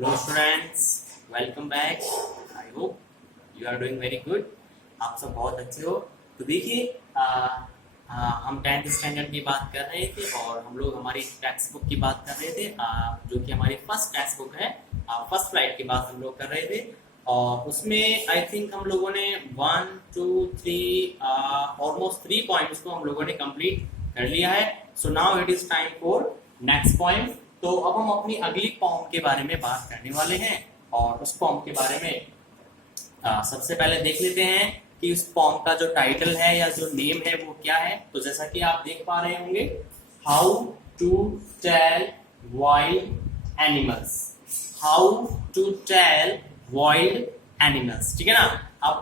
Hello students, welcome back. I hope you are doing very good. आप सब बहुत अच्छे हो। तो देखिए, हम 10th स्टैंडर्ड की बात कर रहे थे और हम लोग हमारी टेक्स्ट बुक की बात कर रहे थे, जो कि हमारी फर्स्ट टेक्स्ट बुक है। फर्स्ट फ्लाइट की बात हम लोग कर रहे थे और उसमें आई थिंक हम लोगों ने 1 2 3 ऑलमोस्ट 3 पॉइंट्स को हम लोगों ने कंप्लीट कर लिया है। So now it is time for next point. तो अब हम अपनी अगली पॉम के बारे में बात करने वाले हैं और उस पॉम के बारे में सबसे पहले देख लेते हैं कि उस पॉम का जो टाइटल है या जो नेम है वो क्या है। तो जैसा कि आप देख पा रहे होंगे, how to tell wild animals. How to tell wild animals, ठीक है ना। अब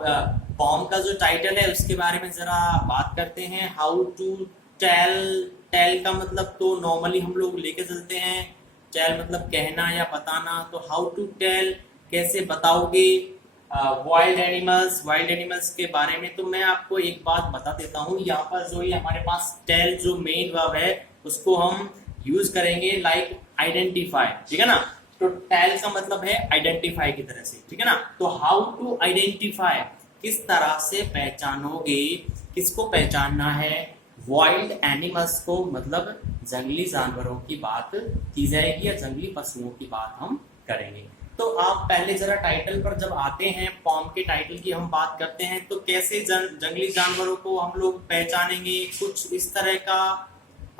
पॉम का जो टाइटल है उसके बारे में जरा बात करते हैं। हाउ टू टेल, टेल का मतलब तो नॉर्मली हम लोग लेके चलते हैं, टेल मतलब कहना या बताना। तो हाउ टू टेल, कैसे बताओगे वाइल्ड एनिमल्स। वाइल्ड एनिमल्स के बारे में तो मैं आपको एक बात बता देता हूँ। यहाँ पर जो ये हमारे पास टेल जो मेन वर्ब है उसको हम यूज करेंगे लाइक आइडेंटिफाई, ठीक है ना। तो टेल का मतलब है आइडेंटिफाई की तरह से, ठीक है ना। तो हाउ टू आइडेंटिफाई, किस तरह से पहचानोगे, किसको पहचानना है, वाइल्ड एनिमल्स को, मतलब जंगली जानवरों की बात की जाएगी या जंगली पशुओं की बात हम करेंगे। तो आप पहले जरा टाइटल पर जब आते हैं, पॉम के टाइटल की हम बात करते हैं, तो कैसे जंगली जानवरों को हम लोग पहचानेंगे, कुछ इस तरह का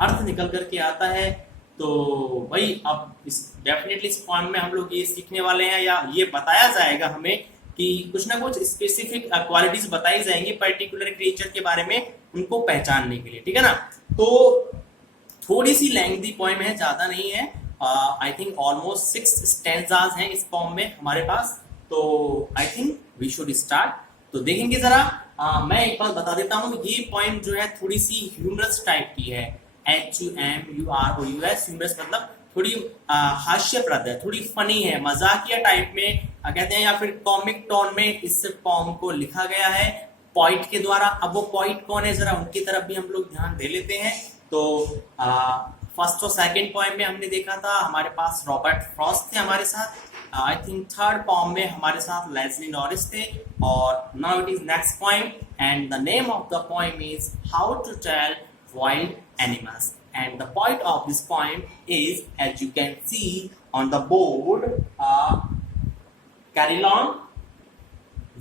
अर्थ निकल करके आता है। तो भाई अब इस डेफिनेटली इस पॉइंट में हम लोग ये सीखने वाले हैं या ये बताया जाएगा हमें कि कुछ ना कुछ स्पेसिफिक क्वालिटीज बताई जाएंगी पर्टिकुलर क्रिएचर के बारे में, उनको पहचानने के लिए, ठीक है ना। तो थोड़ी सी लेंथी पोएम है, ज्यादा नहीं है। आई थिंक ऑलमोस्ट 6 स्टैंजास हैं इस पोएम में हमारे पास। तो I think we should start. तो देखेंगे जरा। मैं एक बात बता देता हूँ, ये पोएम जो है थोड़ी सी ह्यूमरस टाइप की है। HUMUROUS, ह्यूमरस मतलब थोड़ी हास्यप्रद है, थोड़ी फनी है, मजाकिया टाइप में कहते हैं, या फिर कॉमिक टोन में इस पोएम को लिखा गया है पॉइट के द्वारा। अब वो पॉइट कौन है, जरा उनकी तरफ भी हम लोग ध्यान दे लेते हैं। तो फर्स्ट और सेकंड पोएम में हमने देखा था हमारे पास रॉबर्ट फ्रॉस्ट थे हमारे साथ। आई थिंक थर्ड पोएम में हमारे साथ लेस्ली नॉरिस थे। और now it is next poem and the name of the poem is how to tell wild animals. And the point of this poem is, as you can see on the board, Caroline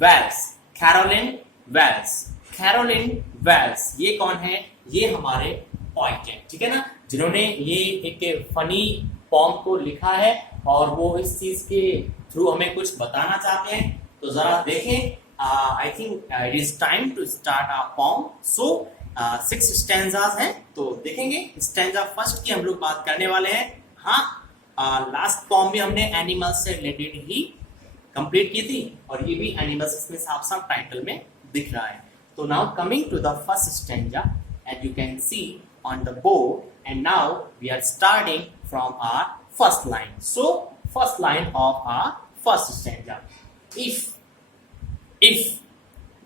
Wells. Caroline Wells. Caroline Wells. ये कौन है? ये हमारे point है, ठीक है ना, जिन्होंने ये एक फनी पॉम को लिखा है और वो इस चीज के थ्रू हमें कुछ बताना चाहते हैं। तो जरा देखें। I think it is time to start our poem. So 6 stanzas हैं, तो देखेंगे। स्टैंजा फर्स्ट की हम लोग बात करने वाले हैं। हाँ, लास्ट पॉम में हमने एनिमल्स से रिलेटेड ही कंप्लीट की थी और ये भी एनिमल्स इसमें साफ साफ टाइटल में दिख रहा है। तो now coming to the first stanza, as you can see on the board, and now we are starting from our first line. So first line of our first stanza, if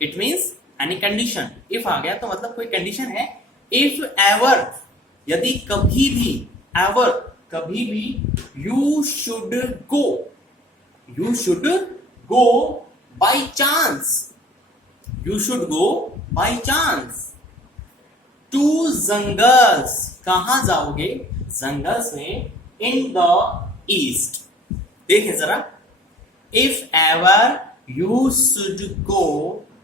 it means any condition. If आ गया तो मतलब कोई condition है। If ever, यदि कभी भी, ever कभी भी, you should go by chance, you should go by chance to jungles. कहां जाओगे? जंगल्स में, इन द ईस्ट। देखें जरा, if ever you should go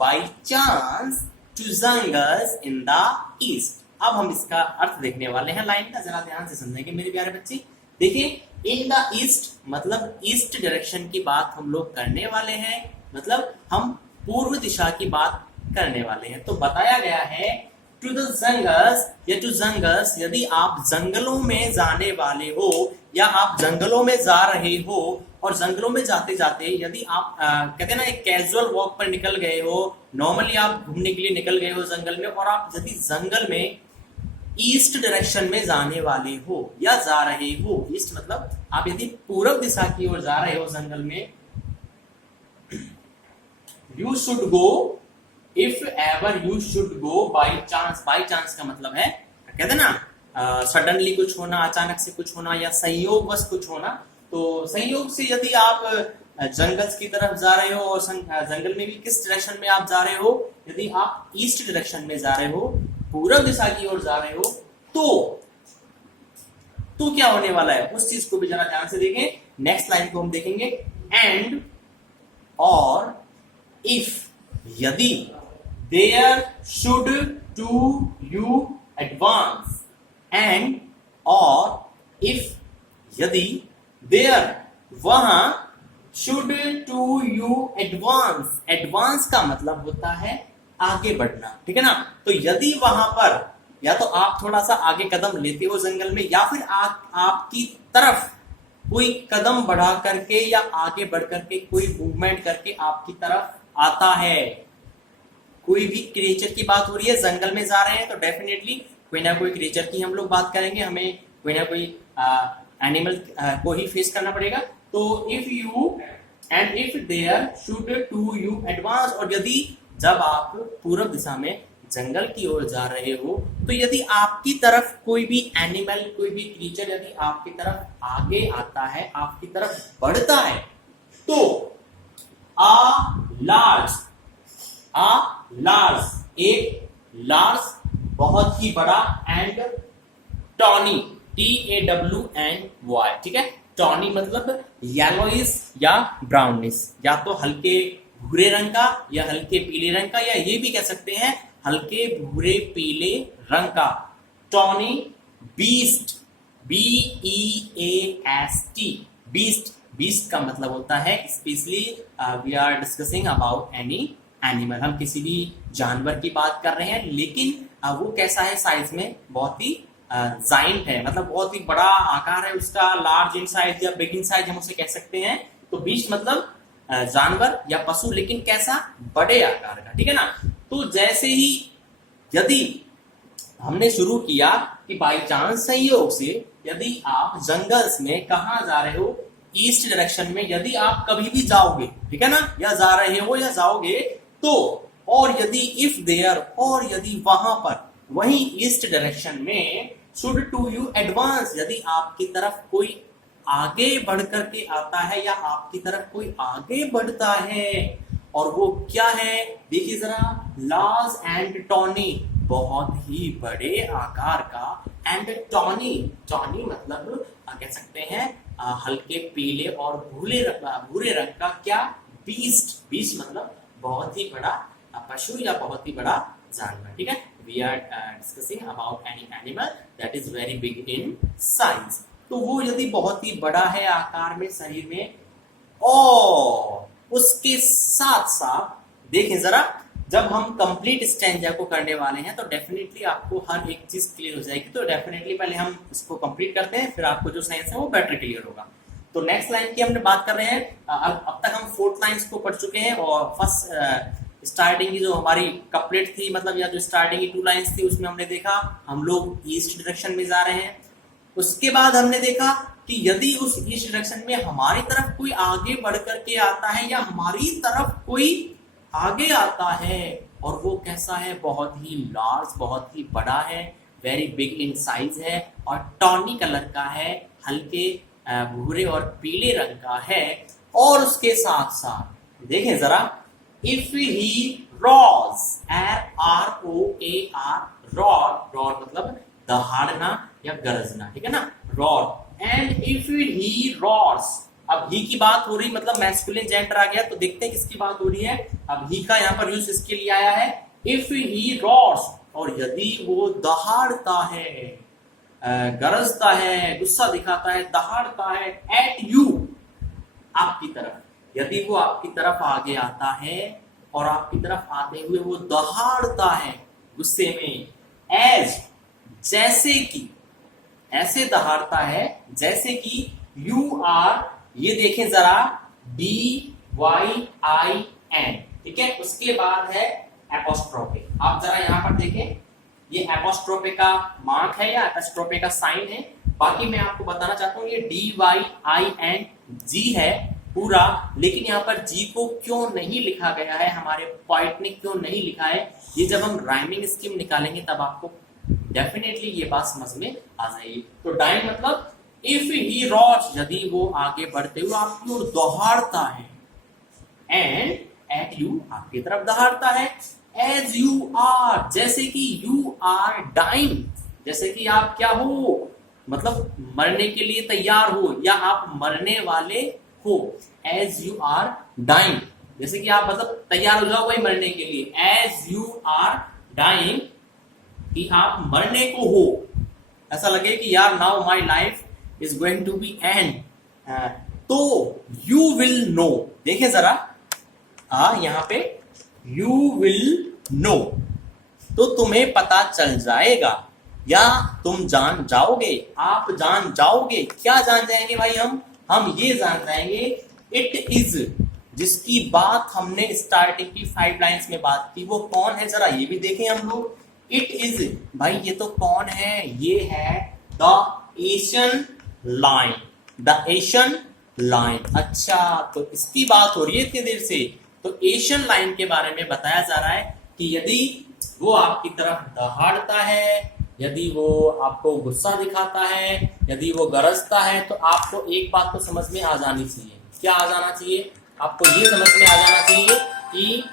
by chance to jungles in the east। अब हम इसका अर्थ देखने वाले हैं लाइन का, जरा ध्यान से समझेंगे मेरे प्यारे बच्चे। देखिए, इन द ईस्ट मतलब ईस्ट डायरेक्शन की बात हम लोग करने वाले हैं, मतलब हम पूर्व दिशा की बात करने वाले हैं। तो बताया गया है टू द जंगल्स या टू जंगल्स, यदि आप जंगलों में जाने वाले हो या आप जंगलों में जा रहे हो और जंगलों में जाते जाते यदि आप कहते हैं ना, एक कैजुअल वॉक पर निकल गए हो, नॉर्मली आप घूमने के लिए निकल गए हो जंगल में, और आप यदि जंगल में ईस्ट डायरेक्शन में जाने वाले हो या जा रहे हो, ईस्ट मतलब आप यदि पूर्व दिशा की ओर जा रहे हो जंगल में, you should go, if ever you should go by chance. By chance का मतलब है, कहते हैं ना, सडनली कुछ होना, अचानक से कुछ होना या संयोगवश कुछ होना। तो संयोग से यदि आप जंगल की तरफ जा रहे हो और जंगल में भी किस डायरेक्शन में आप जा रहे हो, यदि आप ईस्ट डायरेक्शन में जा रहे हो, पूर्व दिशा की ओर जा रहे हो, तो क्या होने वाला है उस चीज को भी जरा ध्यान से देखें। नेक्स्ट लाइन को हम देखेंगे, एंड और इफ, यदि, there should to you advance, and और इफ, यदि, देयर वहां, should to you advance, advance का मतलब होता है आगे बढ़ना, ठीक है ना। तो यदि वहां पर या तो आप थोड़ा सा आगे कदम लेते हो जंगल में, या फिर आपकी तरफ कोई कदम बढ़ा करके या आगे बढ़ करके कोई मूवमेंट करके आपकी तरफ आता है, कोई भी क्रिएचर की बात हो रही है, जंगल में जा रहे हैं, तो डेफिनेटली कोई ना कोई क्रिएचर की हम लोग बात करेंगे, हमें कोई ना कोई एनिमल को ही फेस करना पड़ेगा। तो if you and if there should to you advance, और यदि जब आप पूर्व दिशा में जंगल की ओर जा रहे हो, तो यदि आपकी तरफ कोई भी एनिमल, कोई भी क्रीचर यदि आपकी तरफ आगे आता है, आपकी तरफ बढ़ता है, तो एक लार्ज बहुत ही बड़ा, एंड टॉनी, TAWNY, ठीक है। टॉनी मतलब येलोइश या ब्राउनिश, या तो हल्के भूरे रंग का या हल्के पीले रंग का, या ये भी कह सकते हैं हल्के भूरे पीले रंग का। Tawny beast, BEAST, beast, beast का मतलब होता है specially we are discussing about any animal, हम किसी भी जानवर की बात कर रहे हैं, लेकिन वो कैसा है साइज में, बहुत ही जाइंट है, मतलब बहुत ही बड़ा आकार है उसका, लार्ज इन साइज या बिग इन साइज हम उसे कह सकते हैं। तो बीस्ट मतलब जानवर या पशु, लेकिन कैसा, बड़े आकार का, ठीक है ना। तो जैसे ही यदि हमने शुरू किया कि बाई चांस संयोग से यदि आप जंगल्स में कहा जा रहे हो, ईस्ट डायरेक्शन में यदि आप कभी भी जाओगे, ठीक है ना, या जा रहे हो या जाओगे, तो और यदि इफ देयर, और यदि वहां पर वही ईस्ट डायरेक्शन में शुड टू यू एडवांस, यदि आपकी तरफ कोई आगे बढ़ करके आता है या आपकी तरफ कोई आगे बढ़ता है, और वो क्या है, देखिए जरा, लार्ज एंड टॉनी, बहुत ही बड़े आकार का, एंड टॉनी, टॉनी मतलब कह सकते हैं हल्के पीले और भूरे रंग का, क्या, बीस्ट, बीस्ट मतलब बहुत ही बड़ा पशु या बहुत ही बड़ा जानवर, ठीक है। We are discussing about any animal that is very big in size. तो वो यदि बहुत ही बड़ा है आकार में, शरीर में, और उसके साथ साथ देखें जरा, जब हम कंप्लीट स्टैंजा को करने वाले हैं तो डेफिनेटली आपको हर एक चीज क्लियर हो जाएगी। तो डेफिनेटली पहले हम इसको कंप्लीट करते हैं, फिर आपको जो साइंस है वो बेटर क्लियर होगा। तो नेक्स्ट लाइन की हमने बात कर रहे हैं, अब तक हम 4th लाइन्स को पढ़ चुके हैं, और फर्स्ट स्टार्टिंग की जो हमारी कपलेट थी, मतलब या जो स्टार्टिंग की 2 लाइन्स थी, उसमें हमने देखा हम लोग ईस्ट डायरेक्शन में जा रहे हैं। उसके बाद हमने देखा कि यदि उस ईस्ट डायरेक्शन में हमारी तरफ कोई आगे बढ़ करके आता है या हमारी तरफ कोई आगे आता है, और वो कैसा है, बहुत ही लार्ज, बहुत ही बड़ा है, वेरी बिग इन साइज है, और टॉनी कलर का है, हल्के भूरे और पीले रंग का है। और उसके साथ साथ देखें जरा, if he rows, ROAR, rod, rod मतलब दहाड़ना या गरजना, ठीक है ना, रॉड। एंड इफ ही रॉर्स, अब ही की बात हो रही, मतलब मैस्कुलिन जेंडर आ गया, तो देखते हैं किसकी बात हो रही है। अब ही का यहाँ पर यूज इसके लिए आया है, इफ ही रॉर्स, और यदि वो दहाड़ता है, गरजता है, गुस्सा दिखाता है, दहाड़ता है, एट यू, आपकी तरफ, यदि वो आपकी तरफ आगे आता है और आपकी तरफ आते हुए वो दहाड़ता है गुस्से में, एज, जैसे कि, ऐसे दहाड़ता है जैसे कि, यू आर, ये देखें जरा, DYIN, ठीक है। उसके बाद है एपोस्ट्रोफे, आप जरा यहां पर देखें, ये एपोस्ट्रोफे का मार्क है या एपोस्ट्रोफे का साइन है। बाकी मैं आपको बताना चाहता हूँ, ये DYING है पूरा, लेकिन यहाँ पर जी को क्यों नहीं लिखा गया है, हमारे पॉइंट ने क्यों नहीं लिखा है, ये जब हम राइमिंग स्कीम निकालेंगे तब आपको डेफिनेटली ये बात समझ में आ जाएगी। तो डाइन मतलब इफ ही रॉच, यदि वो आगे बढ़ते हुए आपकी ओर दौड़ता है, एंड एट यू, आपकी तरफ दहाड़ता है, एज यू आर, जैसे कि यू आर डाइंग, जैसे कि आप क्या हो, मतलब मरने के लिए तैयार हो या आप मरने वाले हो, एज यू आर डाइंग, जैसे कि आप मतलब तैयार हो जाओ भाई मरने के लिए, एज यू आर डाइंग, कि आप मरने को हो, ऐसा लगे कि यार now my life is going to be end, तो यू विल नो, देखिए जरा यहां पे यू विल नो, तो तुम्हें पता चल जाएगा या तुम जान जाओगे, आप जान जाओगे, क्या जान जाएंगे भाई हम ये जान जाएंगे, इट इज, जिसकी बात हमने स्टार्टिंग की 5 लाइंस में बात की, वो कौन है जरा ये भी देखें हम लोग। इट इज, भाई ये तो कौन है, ये है the Asian line, the Asian line. अच्छा, तो इसकी बात हो रही है इतनी देर से, तो एशियन लाइन के बारे में बताया जा रहा है कि यदि वो आपकी तरफ दहाड़ता है, यदि वो आपको गुस्सा दिखाता है, यदि वो गरजता है, तो आपको एक बात तो समझ में आ जानी चाहिए, क्या आ जाना चाहिए, आपको ये समझ में आ जाना चाहिए कि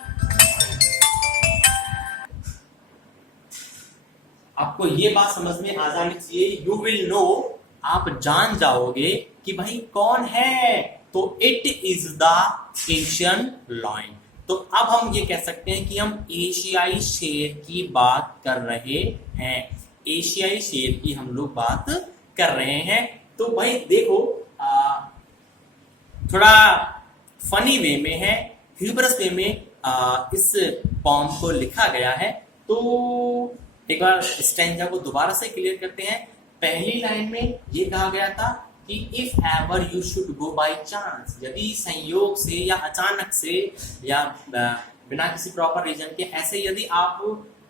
आपको ये बात समझ में आ जानी चाहिए, यू विल नो, आप जान जाओगे कि भाई कौन है, तो it is the Asian line. तो अब हम ये कह सकते हैं कि हम एशियाई शेर की बात कर रहे हैं, एशियाई शेर की हम लोग बात कर रहे हैं। तो भाई देखो थोड़ा फनी वे में है, ह्यूमरस वे में इस पॉम को लिखा गया है। तो एक बार स्टैंजा को दोबारा से क्लियर करते हैं। पहली लाइन में ये कहा गया था कि if ever you should go by chance, यदि संयोग से या अचानक से या बिना किसी प्रॉपर रीजन के ऐसे यदि आप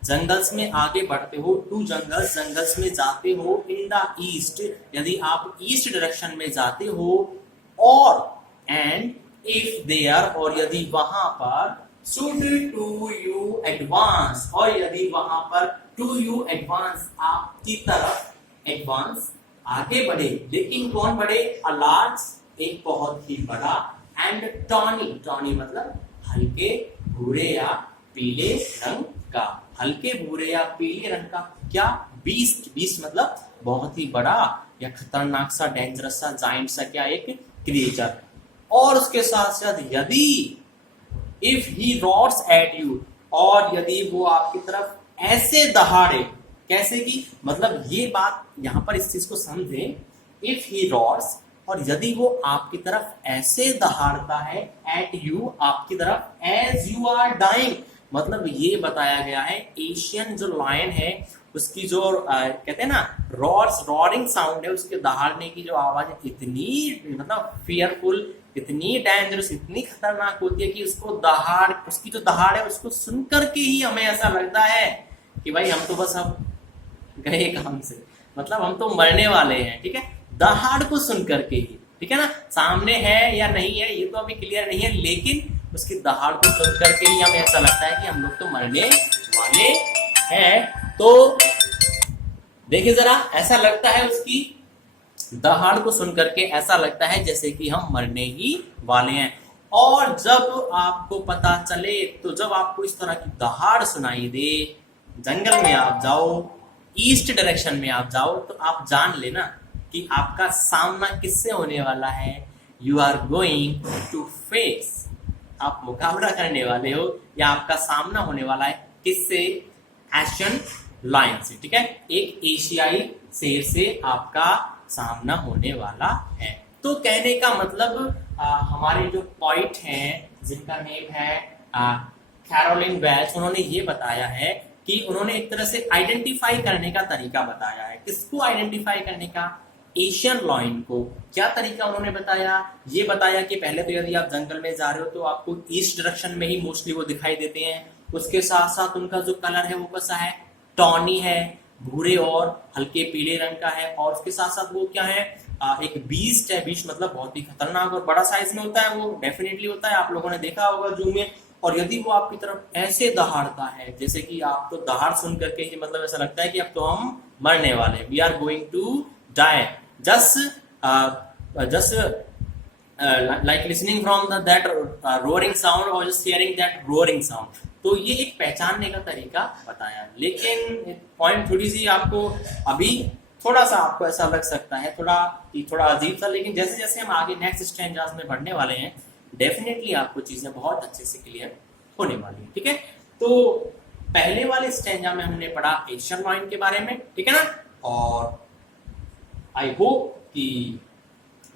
जंगल्स में आगे बढ़ते हो, टू जंगल्स, जंगल्स में जाते हो, इन द ईस्ट, यदि आप ईस्ट डायरेक्शन में जाते हो, और एंड इफ देयर, और यदि वहां पर, शुड टू यू एडवांस, और यदि वहां पर टू यू एडवांस, आपकी तरफ एडवांस आगे बढ़े, लेकिन कौन बढ़े, अ लार्ज, एक बहुत ही बड़ा, एंड टॉनी, टॉनी मतलब हल्के भूरे या पीले रंग का, हल्के भूरे या पीले रंग का क्या, बीस्ट, बीस्ट मतलब बहुत ही बड़ा या खतरनाक सा, डेंजरस सा, जाइंट सा, क्या एक क्रिएचर। और उसके साथ साथ यदि if he roars at you, और यदि वो आपकी तरफ ऐसे दहाड़े, कैसे की, मतलब ये बात यहां पर इस चीज को समझे, इफ ही रॉड्स, और यदि वो आपकी तरफ ऐसे दहाड़ता है, एट यू, आपकी तरफ, एज यू आर डाइंग, मतलब ये बताया गया है एशियन जो लायन है उसकी जो कहते हैं ना रॉर्स, रॉरिंग साउंड है, उसके दहाड़ने की जो आवाज है इतनी मतलब फियरफुल, इतनी डेंजरस, इतनी खतरनाक होती है कि उसको दहाड़, उसकी जो दहाड़ है उसको सुनकर के ही हमें ऐसा लगता है कि भाई हम तो बस अब गए काम से, मतलब हम तो मरने वाले हैं, ठीक है, दहाड़ को सुन करके ही, ठीक है ना, सामने है या नहीं है ये तो अभी क्लियर नहीं है, लेकिन उसकी दहाड़ को सुन करके ही हमें ऐसा लगता है कि हम लोग तो मरने वाले हैं। तो देखिए जरा, ऐसा लगता है उसकी दहाड़ को सुन करके ऐसा लगता है जैसे कि हम मरने ही वाले हैं। और जब आपको पता चले, तो जब आपको इस तरह की दहाड़ सुनाई दे, जंगल में आप जाओ, ईस्ट डायरेक्शन में आप जाओ, तो आप जान लेना कि आपका सामना किससे होने वाला है, you are going to face, आप मुकाबला करने वाले हो या आपका सामना होने वाला है किससे, एशियन लायन से, ठीक है, एक एशियाई शेर से आपका सामना होने वाला है। तो कहने का मतलब हमारे जो पॉइंट हैं जिनका नेम है कैरोलिन वेल्च, उन्होंने ये बताया है कि उन्होंने एक तरह से आइडेंटिफाई करने का तरीका बताया है। किसको आइडेंटिफाई करने का, एशियन लायन को। क्या तरीका उन्होंने बताया, ये बताया कि पहले तो यदि आप जंगल में जा रहे हो तो आपको ईस्ट डायरेक्शन में ही मोस्टली वो दिखाई देते हैं। उसके साथ साथ उनका जो कलर है वो कैसा है, टॉनी है, भूरे और हल्के पीले रंग का है। और उसके साथ साथ वो क्या है, एक बीस्ट है, बीस्ट मतलब बहुत ही खतरनाक और बड़ा साइज में होता है, वो डेफिनेटली होता है, आप लोगों ने देखा होगा जू में। और यदि वो आपकी तरफ ऐसे दहाड़ता है जैसे कि आप तो दहाड़ सुन करके ही मतलब ऐसा लगता है कि अब तो हम मरने वाले, we are going to die, just just like listening from that roaring sound or just hearing that roaring sound. तो ये एक पहचानने का तरीका बताया, लेकिन पॉइंट थोड़ी सी आपको अभी थोड़ा सा आपको ऐसा लग सकता है थोड़ा अजीब सा, लेकिन जैसे जैसे हम आगे नेक्स्ट स्टैंजास में बढ़ने वाले हैं डेफिनेटली आपको चीजें बहुत अच्छे से क्लियर होने वाली है। ठीक है, तो पहले वाले स्टैंजा में हमने पढ़ा एक्शन पॉइंट के बारे में, ठीक है ना, और आई होप कि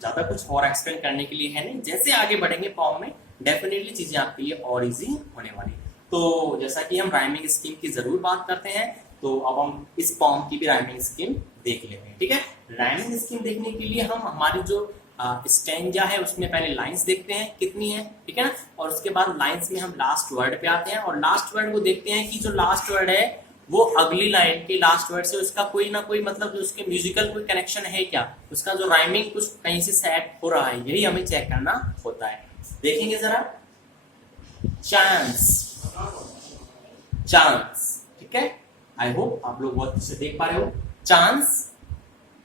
ज्यादा कुछ और एक्सप्लेन करने के लिए है नहीं। जैसे आगे बढ़ेंगे पॉम में डेफिनेटली चीजें आपके लिए और इजी होने वाली है। तो जैसा कि हम राइमिंग स्कीम की जरूर बात करते हैं, तो अब हम इस पॉम की भी राइमिंग स्कीम देख लेते हैं। ठीक है, राइमिंग स्कीम देखने के लिए हम हमारी जो स्टैंजा है उसमें पहले लाइंस देखते हैं कितनी है, ठीक है ना, और उसके बाद लाइंस में हम लास्ट वर्ड पे आते हैं और लास्ट वर्ड को देखते हैं कि जो लास्ट वर्ड है वो अगली लाइन के लास्ट वर्ड से उसका कोई ना कोई मतलब जो उसके म्यूजिकल कोई कनेक्शन है क्या, उसका जो राइमिंग कुछ कहीं से सेट हो रहा है, यही हमें चेक करना होता है। देखेंगे जरा, चांस, चांस, ठीक है, आई होप आप लोग बहुत अच्छे से देख पा रहे हो। चांस,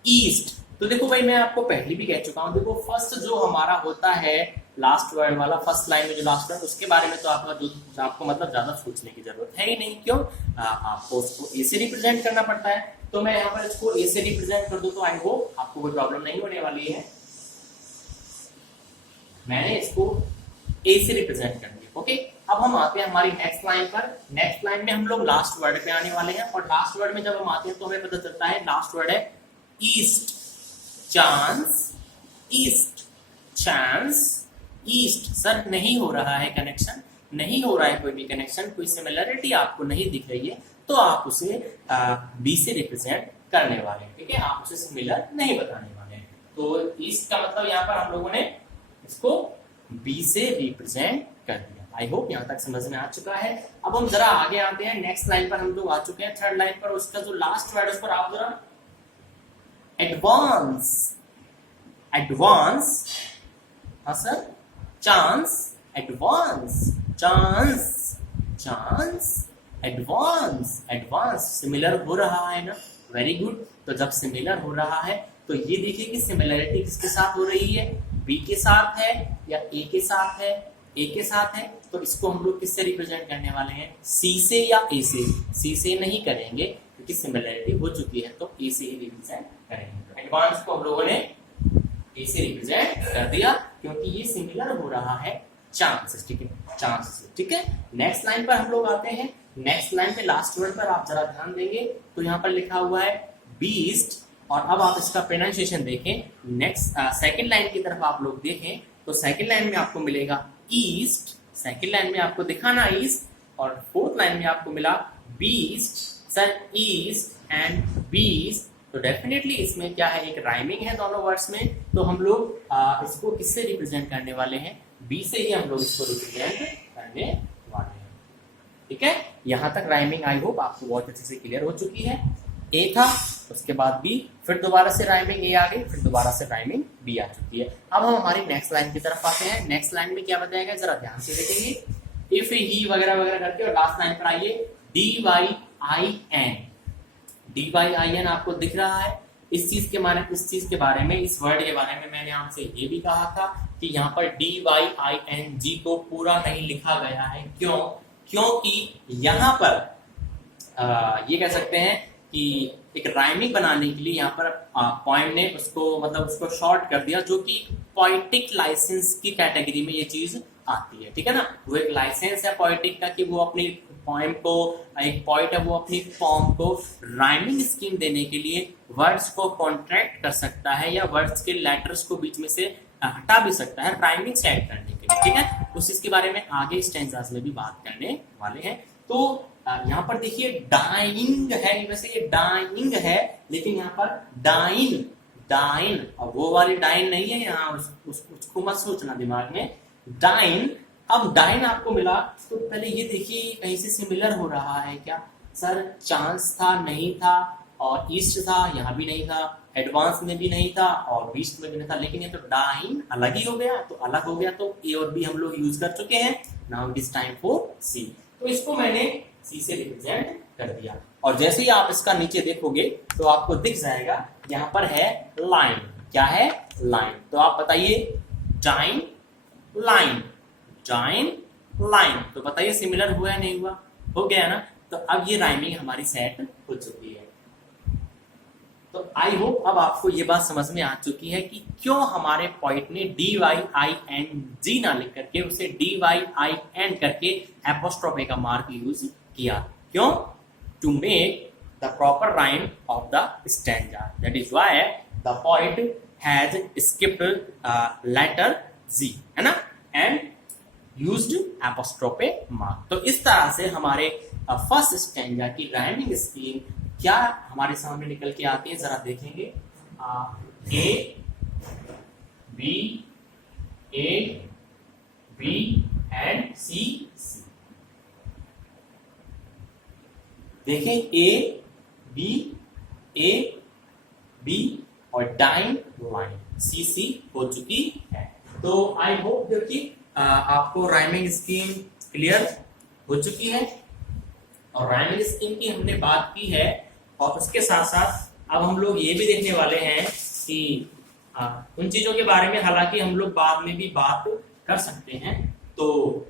ईस्ट, तो देखो भाई मैं आपको पहले भी कह चुका हूं, देखो फर्स्ट जो हमारा होता है लास्ट वर्ड वाला, फर्स्ट लाइन में जो लास्ट वर्ड, उसके बारे में तो आपको मतलब ज्यादा सोचने की जरूरत है ही नहीं। क्यों? आपको उसको ए से रिप्रेजेंट करना पड़ता है, तो मैं यहाँ पर इसको ए से रिप्रेजेंट कर दूं तो आई होप आपको कोई प्रॉब्लम नहीं होने वाली है। मैंने इसको ए से रिप्रेजेंट कर दिया। ओके, अब हम आते हैं हमारी नेक्स्ट लाइन पर। नेक्स्ट लाइन में हम लोग लास्ट वर्ड पे आने वाले हैं, और लास्ट वर्ड में जब हम आते हैं तो हमें पता चलता है लास्ट वर्ड है east. Chance, east, chance, east. Sir नहीं हो रहा है कनेक्शन, नहीं हो रहा है कोई भी कनेक्शन, कोई सिमिलरिटी आपको नहीं दिख रही है, तो आप उसे बी से रिप्रेजेंट करने वाले हैं। ठीक है, आप उसे सिमिलर नहीं बताने वाले हैं। तो ईस्ट का मतलब यहाँ पर हम लोगों ने इसको बी से रिप्रेजेंट कर दिया। आई होप यहाँ तक समझ में आ चुका है। अब हम जरा आगे आते हैं, नेक्स्ट लाइन पर हम लोग आ चुके हैं, थर्ड लाइन पर। उसका जो लास्ट वर्ड है उस पर आप जरा एडवांस, एडवांस, हाँ sir, chance, advance, chance, chance, advance, advance. Similar हो रहा है ना, वेरी गुड। तो जब सिमिलर हो रहा है तो ये देखिए कि सिमिलरिटी किसके साथ हो रही है, बी के साथ है या ए के साथ है, ए के साथ है, तो इसको हम लोग किससे रिप्रेजेंट करने वाले हैं, सी से या ए से। सी से नहीं करेंगे क्योंकि सिमिलरिटी हो चुकी है, तो ए से ही रिप्रेजेंट करेंगे। एडवांस को हम लोगों ने ए से रिप्रेजेंट कर दिया क्योंकि ये सिमिलर हो रहा है चांसेस। ठीक है, चांसेस। ठीक है, नेक्स्ट लाइन पर हम लोग आते हैं। नेक्स्ट लाइन पे लास्ट वर्ड पर आप जरा ध्यान देंगे तो यहाँ पर लिखा हुआ है बीस्ट, और अब आप इसका प्रोनाउंसिएशन देखें। नेक्स्ट सेकंड लाइन की तरफ आप लोग देखें तो सेकंड लाइन में आपको मिलेगा ईस्ट, सेकंड लाइन में आपको दिखाना ईस्ट, और फोर्थ लाइन में आपको मिला beast. Sir east and beast, तो डेफिनेटली इसमें क्या है, एक राइमिंग है दोनों वर्ड्स में, तो हम लोग इसको किससे रिप्रेजेंट करने वाले हैं, बी से ही हम लोग इसको रिप्रेजेंट करने वाले हैं। ठीक है, यहां तक राइमिंग आई होप आपको बहुत अच्छे से क्लियर हो चुकी है। ए था, उसके बाद बी, फिर दोबारा से राइमिंग ए आ गई, फिर दोबारा से राइमिंग बी आ चुकी है। अब हम हमारी नेक्स्ट लाइन की तरफ आते हैं। नेक्स्ट लाइन में क्या बताया गया, जरा ध्यान से देखेंगे। इफ, ही वगैरह वगैरह करके, और लास्ट लाइन पर आइए, D Y I N. D Y I N आपको दिख रहा है। इस चीज के बारे में, इस वर्ड के बारे में मैंने आपसे ये भी कहा था कि यहाँ पर D Y I N G को पूरा नहीं लिखा गया है। क्यों? क्योंकि यहाँ पर ये कह सकते हैं कि एक राइमिंग बनाने के लिए यहाँ पर पॉइंट ने उसको शॉर्ट कर दिया, जो कि पोइटिक लाइसेंस की कैटेगरी में ये चीज आती है। ठीक है ना, वो एक लाइसेंस है पोइटिक का कि वो अपनी पोएम को, एक पोइट है वो अपनी पोएम को राइमिंग स्कीम देने के लिए वर्ड्स को कॉन्ट्रैक्ट कर सकता है या वर्ड्स के लेटर्स को बीच में से हटा भी सकता है राइमिंग सेट करने के लिए। ठीक है, उस चीज के बारे में आगे स्टैंजास में भी बात करने वाले हैं। तो यहाँ पर देखिए डाइंग है, वैसे ये डाइंग है, लेकिन यहाँ पर डाइन, डाइन, और वो वाली डाइन नहीं है यहाँ, उसको मत सोचना दिमाग में, डाइन। अब डाइन आपको मिला तो पहले ये देखिए कहीं से सिमिलर हो रहा है क्या, सर चांस था, नहीं था, और ईस्ट था, यहाँ भी नहीं था, एडवांस में भी नहीं था, और बीस्ट में भी नहीं था, लेकिन ये तो डाइन अलग ही हो गया। तो अलग हो गया तो ए और बी हम लोग यूज कर चुके हैं। Now it is time for C, तो इसको मैंने सी से रिप्रेजेंट कर दिया। और जैसे ही आप इसका नीचे देखोगे तो आपको दिख जाएगा यहाँ पर है लाइन। क्या है? लाइन। तो आप बताइए, जाइन लाइन, जाइन लाइन। तो बताइए सिमिलर हुआ या नहीं हुआ? हो गया ना। तो अब ये राइमिंग हमारी सेट हो चुकी है। तो आई होप अब आपको ये बात समझ में आ चुकी है कि क्यों हमारे पोइट ने DYING ना लिख करके उसे DYIN करके एपोस्ट्रोफे का मार्क यूज किया। क्यों? To make the proper rhyme of the stanza. That is why the poet has skipped letter Z, है ना, एंड यूज्ड एपोस्ट्रोफे मार्क। तो इस तरह से हमारे फर्स्ट स्टैंजा की राइमिंग स्कीम क्या हमारे सामने निकल के आती है, जरा देखेंगे। A B and C। देखें A B और डाइन लाइन C हो चुकी है। तो आई होप देखिए आपको राइमिंग स्कीम क्लियर हो चुकी है। और राइमिंग स्कीम की हमने बात की है, और उसके साथ साथ अब हम लोग ये भी देखने वाले हैं कि उन चीजों के बारे में हालांकि हम लोग बाद में भी बात कर सकते हैं। तो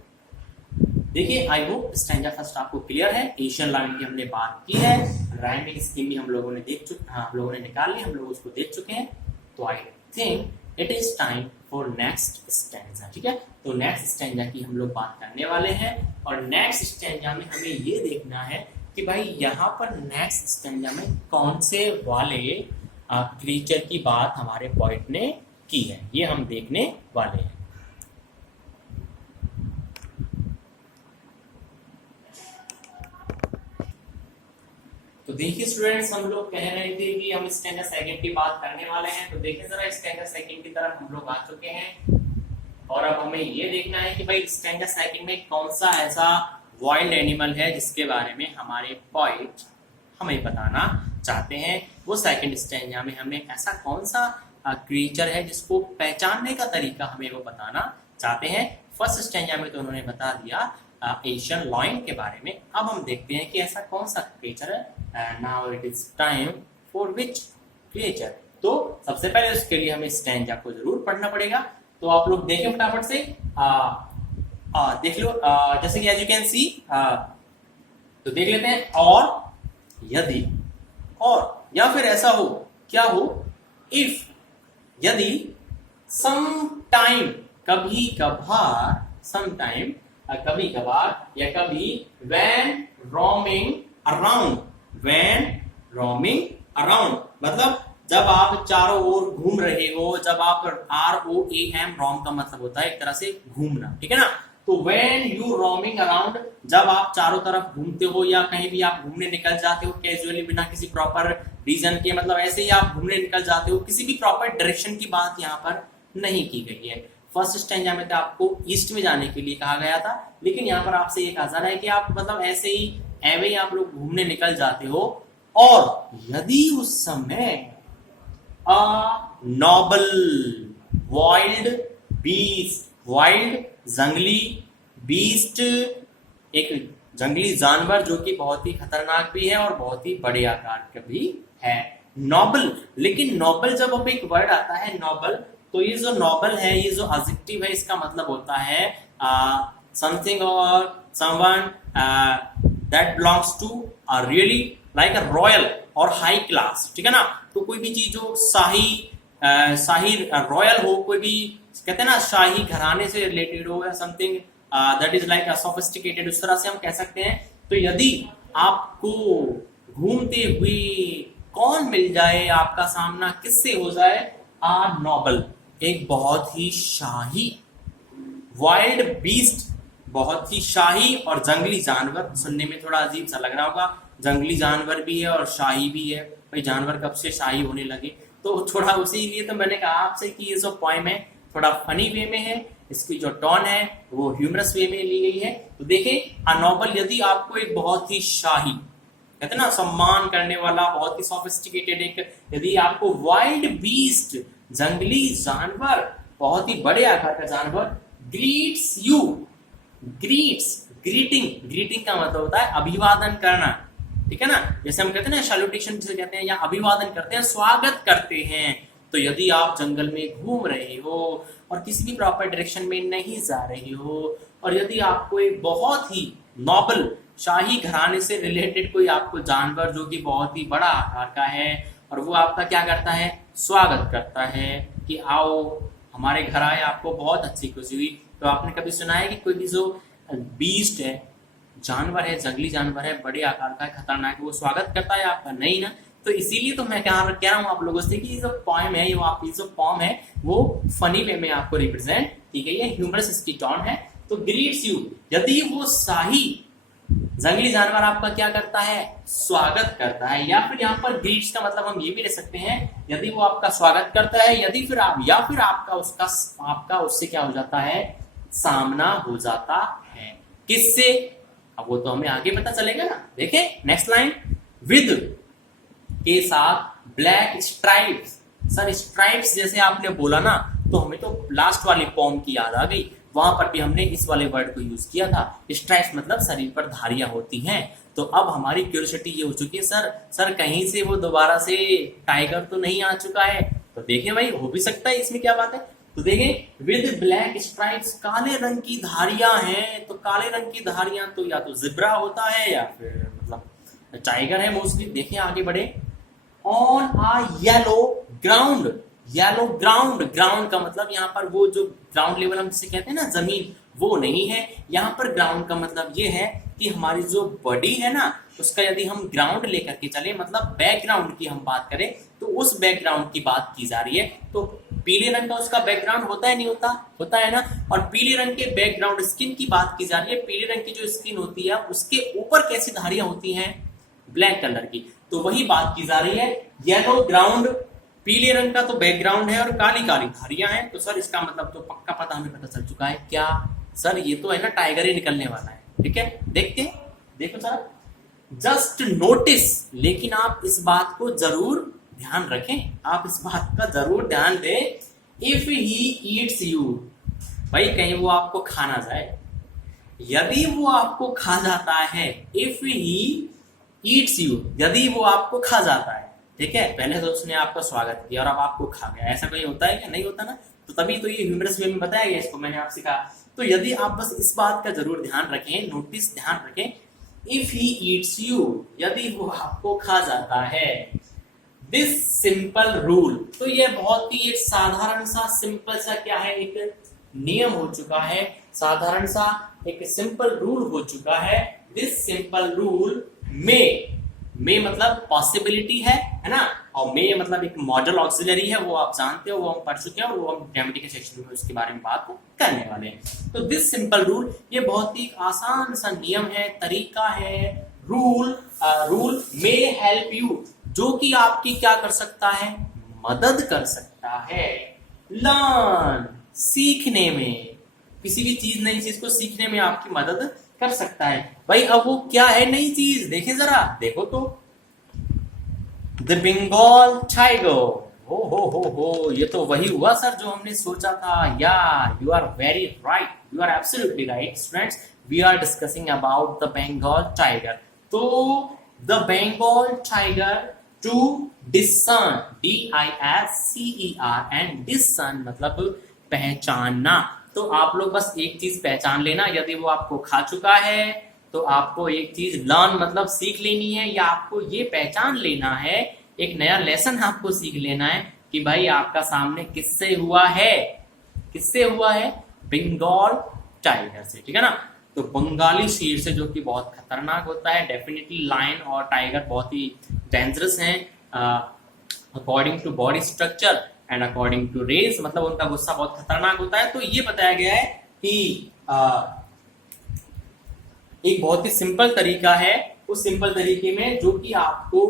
देखिए आई होप स्टैंजा फर्स्ट आपको क्लियर है। एशियन लाइन की हमने बात की है, राइमिंग स्कीम भी हम लोगों ने हम लोगों ने निकाल ली, हम लोग उसको देख चुके हैं। तो I think it is time for next stanza. ठीक है, तो नेक्स्ट स्टैंजा की हम लोग बात करने वाले हैं। और नेक्स्ट स्टैंजा में हमें ये देखना है कि भाई यहाँ पर नेक्स्ट स्टैंजा में कौन से वाले क्रीचर की बात हमारे पोएट ने की है, ये हम देखने वाले हैं। तो देखिए स्टूडेंट्स, हम लोग कह रहे थे कि हम स्टैंजा सेकंड की बात करने वाले हैं। तो देखिए जरा स्टैंजा सेकंड की तरफ हम लोग आ चुके हैं, और अब हमें ये देखना है कि भाई स्टैंजा सेकंड में कौन सा ऐसा वाइल्ड एनिमल है जिसके बारे में हमारे पोएट हमें बताना चाहते हैं। वो सेकंड स्टैंजा में हमें ऐसा कौन सा क्रिएचर है जिसको पहचानने का तरीका हमें वो बताना चाहते हैं। फर्स्ट स्टैंजा में तो उन्होंने बता दिया एशियन लॉइन के बारे में। अब हम देखते हैं कि ऐसा कौन सा क्रिएचर है। Now it is time for which creature. तो सबसे पहले उसके लिए हमें स्टैंजा को जरूर पढ़ना पड़ेगा। तो आप लोग देखें फटाफट से, देख लो, जैसे कि एज यू कैन सी, तो देख लेते हैं। और यदि, और या फिर ऐसा हो, क्या हो, इफ, यदि, सम टाइम, कभी कभार, सम टाइम, कभी कभार, या कभी, when roaming around, when roaming around, मतलब जब आप चारों ओर घूम रहे हो, जब आप ROAM, रोम का मतलब होता है एक तरह से घूमना, ठीक है ना। तो when you roaming around, जब आप चारों तरफ घूमते हो या कहीं भी आप घूमने निकल जाते हो कैजुअली, बिना किसी प्रॉपर रीजन के, मतलब ऐसे ही आप घूमने निकल जाते हो, किसी भी प्रॉपर डायरेक्शन की बात यहाँ पर नहीं की गई है। फर्स्ट स्टैंजा में तो आपको ईस्ट में जाने के लिए कहा गया था, लेकिन यहाँ पर आपसे ये कहा जा रहा है कि आप मतलब ऐसे ही एवे ही आप लोग घूमने निकल जाते हो, और यदि उस समय नोबल वाइल्ड बीस्ट, वाइल्ड जंगली बीस्ट, एक जंगली जानवर जो कि बहुत ही खतरनाक भी है और बहुत ही बड़े आकार का भी है, नोबल। लेकिन नोबल जब अब एक वर्ड आता है नोबल, तो ये जो नोबल है, ये जो एडजेक्टिव है, इसका मतलब होता है समथिंग और someone that belongs to really like a royal और हाई क्लास, ठीक है ना। तो कोई भी चीज जो शाही रॉयल हो, कोई भी कहते हैं ना शाही घराने से रिलेटेड हो, या something that is like sophisticated, उस तरह से हम कह सकते हैं। तो यदि आपको घूमते हुए कौन मिल जाए, आपका सामना किससे हो जाए, नोबल, एक बहुत ही शाही, वाइल्ड बीस्ट, बहुत ही शाही और जंगली जानवर। सुनने में थोड़ा अजीब सा लग रहा होगा, जंगली जानवर भी है और शाही भी है, भाई जानवर कब से शाही होने लगे। तो थोड़ा उसी लिए तो मैंने कहा आपसे कि ये जो पोएम है थोड़ा फनी वे में है, इसकी जो टोन है वो ह्यूमरस वे में ली गई है। तो देखें, अ नोबल, यदि आपको एक बहुत ही शाही, कहते ना सम्मान करने वाला, बहुत ही सोफिस्टिकेटेड एक, यदि आपको वाइल्ड बीस्ट, जंगली जानवर, बहुत ही बड़े आकार का जानवर, greets you, greets, greeting, greeting का मतलब होता है अभिवादन करना, ठीक है ना। जैसे हम कहते हैं ना सैल्यूटेशन जिसे कहते हैं, या अभिवादन करते हैं, स्वागत करते हैं। तो यदि आप जंगल में घूम रहे हो और किसी भी प्रॉपर डायरेक्शन में नहीं जा रहे हो, और यदि आपको एक बहुत ही नोबल शाही घराने से रिलेटेड कोई आपको जानवर जो कि बहुत ही बड़ा आकार का है, और वो आपका क्या करता है, स्वागत करता है कि आओ हमारे घर आए, आपको बहुत अच्छी खुशी हुई। तो आपने कभी सुना है कि कोई भी जो बीस्ट है, जानवर है, जंगली जानवर है, बड़े आकार का है, खतरनाक है, वो स्वागत करता है आपका? नहीं ना। तो इसीलिए तो मैं कह रहा हूँ आप लोगों से कि जो पोएम है, ये जो फॉर्म है वो फनी वे में आपको रिप्रेजेंट, ठीक है, ये ह्यूमरस इसकी टोन है। तो ग्रीट्स यू, यदि वो शाही जंगली जानवर आपका क्या करता है, स्वागत करता है, या फिर यहाँ पर ग्रीट्स का मतलब हम ये भी ले सकते हैं, यदि वो आपका स्वागत करता है, यदि फिर आप या फिर आपका उससे क्या हो जाता है, सामना हो जाता है। किससे? अब वो तो हमें आगे पता चलेगा ना। देखें नेक्स्ट लाइन, विद के साथ ब्लैक स्ट्राइप्स। सर स्ट्राइप्स जैसे आपने बोला ना, तो हमें तो लास्ट वाली फॉर्म की याद आ गई, वहां पर भी हमने इस वाले वर्ड को यूज किया था। स्ट्राइप्स मतलब शरीर पर धारियां होती हैं। तो अब हमारी क्यूरियोसिटी ये हो चुकी है, सर कहीं से वो दोबारा से टाइगर तो नहीं आ चुका है? तो देखें भाई, हो भी सकता है, इसमें क्या बात है। तो देखें विद ब्लैक स्ट्राइप्स, काले रंग की धारियां हैं। तो काले रंग की धारियां तो या तो जिब्रा होता है या फिर मतलब टाइगर है मोस्टली। देखें आगे बढ़े, on a yellow ground. Yellow ground, ground का मतलब यहाँ पर वो जो ग्राउंड लेवल हम जिसे कहते हैं ना, जमीन, वो नहीं है। यहाँ पर ग्राउंड का मतलब ये है कि हमारी जो बॉडी है ना, उसका यदि हम ग्राउंड लेकर के चले, मतलब बैकग्राउंड की हम बात करें, तो उस बैकग्राउंड की बात की जा रही है। तो पीले रंग का उसका बैकग्राउंड होता है, नहीं होता? होता है ना। और पीले रंग के बैकग्राउंड स्किन की बात की जा रही है। पीले रंग की जो स्किन होती है, उसके ऊपर कैसी धारियां होती हैं, ब्लैक कलर की। तो वही बात की जा रही है, येलो ग्राउंड, पीले रंग का तो बैकग्राउंड है और काली काली धारियां हैं। तो सर इसका मतलब तो पक्का पता हमें पता चल चुका है। क्या सर? ये तो है ना, टाइगर ही निकलने वाला है। ठीक है, देखते देखो सर, जस्ट नोटिस। लेकिन आप इस बात को जरूर ध्यान रखें, आप इस बात का जरूर ध्यान दें, इफ ही ईट्स यू, भाई कहीं वो आपको खा ना जाए। यदि वो आपको खा जाता है, इफ ही ईट्स यू, यदि वो आपको खा जाता है, ठीक है, पहले तो उसने आपका स्वागत किया और अब आपको खा गया, ऐसा कहीं होता है क्या? नहीं होता ना। तो तभी तो ये ह्यूमरस वे में बताया गया, इसको मैंने आपसे कहा। तो यदि आप बस इस बात का जरूर ध्यान रखें, नोटिस ध्यान रखें, इफ ही ईट्स यू, यदि वो आपको खा जाता है, दिस सिंपल रूल, तो ये बहुत ही एक साधारण सा सिंपल सा क्या है, एक नियम हो चुका है, साधारण सा एक सिंपल रूल हो चुका है। दिस सिंपल रूल मे मतलब पॉसिबिलिटी है ना, और मे मतलब एक मॉडल ऑक्सिलरी है, वो आप जानते हो, वो हम पढ़ चुके हैं, और वो हम ग्रामेटिकल सेक्शन में उसके बारे में बात करने वाले हैं। तो दिस सिंपल रूल, ये बहुत ही आसान सा नियम है, तरीका है, रूल मे हेल्प यू, जो कि आपकी क्या कर सकता है, मदद कर सकता है, लर्न, सीखने में, किसी भी चीज, नई चीज को सीखने में आपकी मदद कर सकता है। भाई अब वो क्या है नई चीज, देखें जरा, देखो तो, द बंगाल टाइगर। हो, ये तो वही हुआ सर जो हमने सोचा था। या you are very right, you are absolutely right students, we are discussing about the Bengal tiger. तो the Bengal tiger to discern, DISCER, and discern मतलब पहचानना। तो आप लोग बस एक चीज पहचान लेना, यदि वो आपको खा चुका है तो आपको एक चीज लर्न मतलब सीख लेनी है, या आपको ये पहचान लेना है, एक नया लेसन आपको सीख लेना है कि भाई आपका सामने किससे हुआ है, किससे हुआ है, बंगाल टाइगर से, ठीक है ना। तो बंगाली शेर से, जो कि बहुत खतरनाक होता है। डेफिनेटली लायन और टाइगर बहुत ही डेंजरस हैं according to body structure and according to race, मतलब उनका गुस्सा बहुत खतरनाक होता है। तो ये बताया गया है कि एक बहुत ही सिंपल तरीका है, उस सिंपल तरीके में जो कि आपको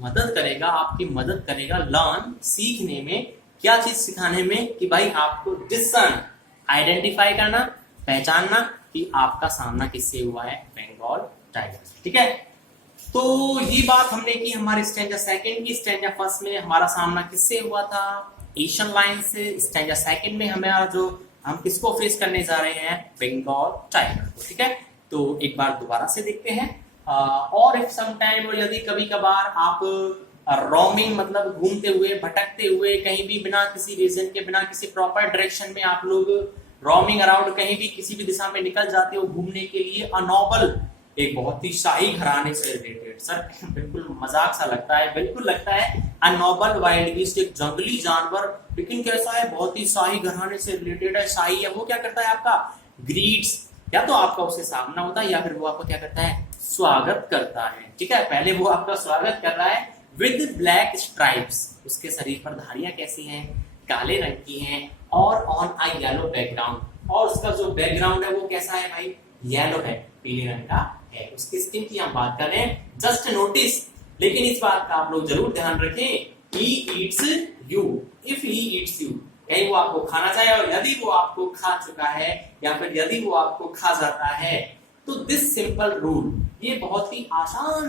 मदद करेगा, आपकी मदद करेगा लर्न, सीखने में, क्या चीज सिखाने में, कि भाई आपको डिसर्न, आइडेंटिफाई करना, पहचानना कि आपका सामना किससे हुआ है, बंगाल टाइगर, ठीक है। तो ये बात हमने की हमारे स्टैंजा सेकंड की। स्टैंजा फर्स्ट में हमारा सामना किससे हुआ था, एशियन लायन से। स्टैंजा सेकंड में हमारा जो हम किसको फेस करने जा रहे हैं, बंगाल टाइगर को, ठीक है। तो एक बार दोबारा से देखते हैं। और इफ सम टाइम, और यदि कभी कभार आप रोमिंग मतलब घूमते हुए, भटकते हुए, कहीं भी बिना किसी रीजन के, बिना किसी प्रॉपर डायरेक्शन में आप लोग रोमिंग अराउंड कहीं भी किसी भी दिशा में निकल जाते हो घूमने के लिए। अ नोबल, एक बहुत ही शाही घराने से रिलेटेड। सर बिल्कुल मजाक सा लगता है, बिल्कुल लगता है अ नोबल वाइल्ड बीस्ट, एक जंगली जानवर, लेकिन कैसा है, बहुत ही शाही घराने से रिलेटेड है। शाही है, वो क्या करता है आपका ग्रीड्स, या तो आपका उससे सामना होता है या फिर वो आपका क्या करता है, स्वागत करता है। ठीक है, पहले वो आपका स्वागत कर रहा है विद ब्लैक स्ट्राइप्स, उसके शरीर पर धारियां कैसी हैं, काले रंग की हैं, और ऑन अ येलो बैकग्राउंड, और उसका जो बैकग्राउंड है वो कैसा है भाई, येलो है, पीले रंग का है। उसकी स्किन की हम बात करें, जस्ट नोटिस, लेकिन इस बात का आप लोग जरूर ध्यान रखें, he eats you, if he eats you, कहीं वो आपको खाना चाहे, और यदि वो आपको खा चुका है या फिर यदि वो आपको खा जाता है, तो दिस सिंपल रूल, ये बहुत ही आसान